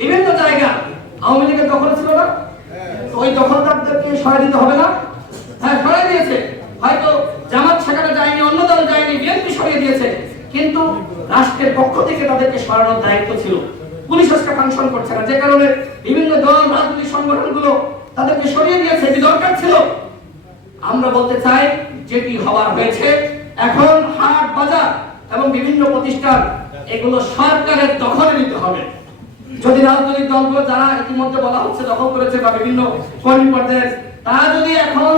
বিভিন্ন জায়গা আওয়ামী লীগের দখল ছিল না, ওই দখলদারদেরকে সরাই দিতে হবে না? হ্যাঁ, সরাই দিয়েছে। হয়তো জামাত সেখানে যায়নি, অন্য দল যায়নি, বিএনপি সরিয়ে দিয়েছে, কিন্তু রাষ্ট্রের পক্ষ থেকে তাদেরকে সরানোর দায়িত্ব ছিল। পুলিশ আজকে ফাংশন করছে না, যে কারণে বিভিন্ন দল, রাজনৈতিক সংগঠনগুলো তাদেরকে সরিয়ে দিয়েছে। এটি দরকার ছিল। আমরা বলতে চাই, যেটি হওয়ার হয়েছে, এখন হাট বাজার এবং বিভিন্ন প্রতিষ্ঠান এগুলো সরকারের দখলে নিতে হবে। যদি রাজনৈতিক দলগুলো যারা ইতিমধ্যে বলা হচ্ছে দখল করেছে বা বিভিন্ন কর্মী পর্যায়ে, তারা যদি এখন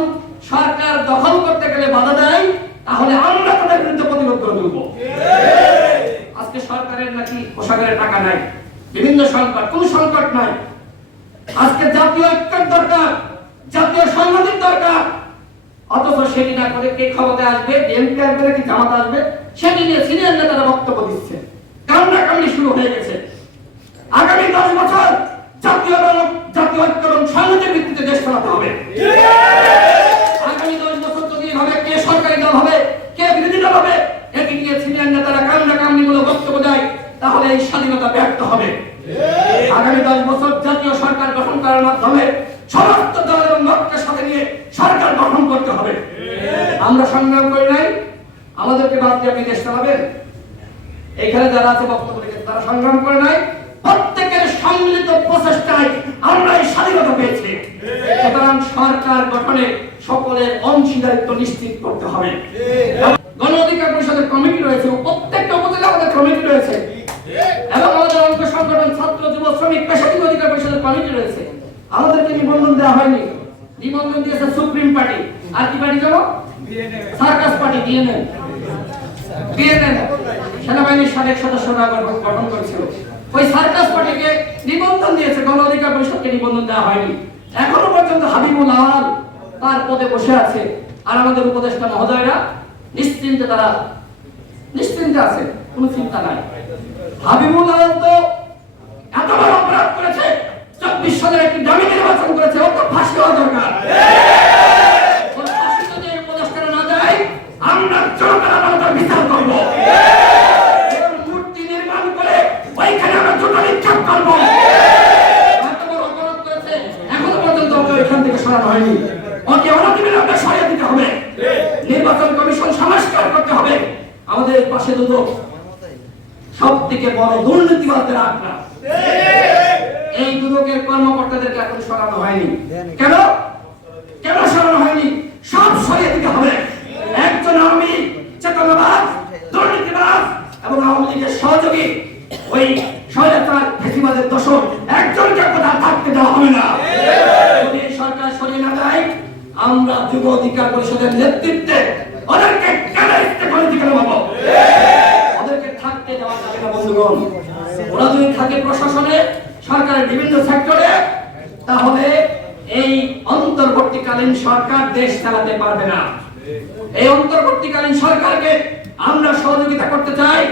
সরকার দখল করতে গেলে বাধা দেয়, তাহলে আমরা তাদের বিরুদ্ধে প্রতিরোধ করে তুলব। আজকে সরকারের নাকি কোষাগারে টাকা নাই, বিভিন্ন সংকট, কোন সংকট নাই। আজকে জাতীয় ঐক্যের দরকার, জাতীয় সংহতির দরকার। অথচ সেটি না করে কে ক্ষমতায় আসবে, বিএনপি আসবে নাকি জামাত আসবে, সেটি নিয়ে সিনিয়র নেতারা বক্তব্য দিচ্ছে। কামড়াকামড়ি শুরু হয়ে গেছে। আগামী 10 বছর জাতীয় ঐক্য এবং সংহতির ভিত্তিতে দেশ চালাতে হবে। আগামী 10 বছর যদি এভাবে কে সরকারি দল হবে, কে বিরোধী দল হবে, এটি নিয়ে সিনিয়র নেতারা কামড়াকামড়ি গুলো বক্তব্য দেয়, তাহলে এই স্বাধীনতা ব্যর্থ হবে। আগামী 10 বছর জাতীয় সরকার গঠন করার মাধ্যমে সমস্ত দল এবং মতকে সাথে নিয়ে সরকার গঠন করতে হবে। আমরা সংগ্রাম করি নাই, আমাদেরকে বাদ দিয়ে আপনি দেশ চালাবেন? এখানে যারা আছে বক্তব্য রেখেছে তারা সংগ্রাম করে নাই। প্রত্যেকের সম্মিলিত প্রচেষ্টায় আমরা এই স্বাধীনতা পেয়েছি। সুতরাং সরকার গঠনে সকলের অংশীদারিত্ব নিশ্চিত করতে হবে। গণ অধিকার পরিষদের কমিটি রয়েছে, প্রত্যেকটা উপজেলা আমাদের কমিটি রয়েছে, এবং আমাদের অঙ্গ সংগঠন, ছাত্র, যুব, শ্রমিক, পেশাজীবী অধিকার পরিষদের কমিটি রয়েছে। আমাদেরকে নিবন্ধন দেওয়া হয়নি, নিবন্ধন দিয়েছে সুপ্রিম পার্টি। আর কি পার্টি যাবো? Circus party, BNN. সেনাবাহিনীর সাবেক সদস্যরা গঠন করেছিল। ওই সার্কাস পার্টিকে নিবন্ধন দিয়েছে, গণ অধিকার পরিষদকে নিবন্ধন দেওয়া হয়নি। এখনো পর্যন্ত হাবিবুল আওয়াল তার পদে বসে আছে, আর আমাদের উপদেষ্টা মহোদয়রা নিশ্চিন্তে, তারা নিশ্চিন্তে আছে, কোনো চিন্তা নাই। হাবিবুল আওয়াল তো এত বড় অপরাধ করেছে, 24 সালের একটি দামি নির্বাচন করেছে, ও তো ফাঁসি হওয়া দরকার। ফাঁসি যদি উপদেষ্টারা না যায়, আমরা জনতার আদালতের বিচার করবো, মূর্তি নির্মাণ করে ওইখানে আমরা জুতা নিক্ষেপ করবো। এত বড় অপরাধ করেছে, এখনো পর্যন্ত ওকে এখান থেকে সরানো হয়নি। ওকে অনতিবিলম্বে সরিয়ে দিতে হবে। নির্বাচন কমিশন সংস্কার করতে হবে। আমাদের পাশে দুদক সব থেকে বড় দুর্নীতিবাদের আড্ডা। এই দুদকের কর্মকর্তাদেরকে এখন সরানো হয়নি। কেন কেন সরানো হয়নি? সব সরিয়ে দিতে হবে। একজন আওয়ামী চেতনাবাদ, দুর্নীতিবাদ এবং আওয়ামী লীগের সহযোগী, ওই স্বৈরাচার ফ্যাসিবাদের দোষর একজনকে কোথাও থাকতে দেওয়া হবে না। যদি এই সরকার সরিয়ে না দেয়, আমরা যুব অধিকার পরিষদের নেতৃত্বে ওদেরকে কেন ইস্তেফা পাবো? ওদেরকে থাকতে দেওয়া যাবে না বন্ধুগণ। ওরা যদি থাকে প্রশাসনে, সরকারের বিভিন্ন সেক্টরে, তাহলে এই অন্তর্বর্তীকালীন সরকার দেশ চালাতে পারবে না। এই অন্তর্বর্তীকালীন সরকারকে আমরা সহযোগিতা করতে চাই।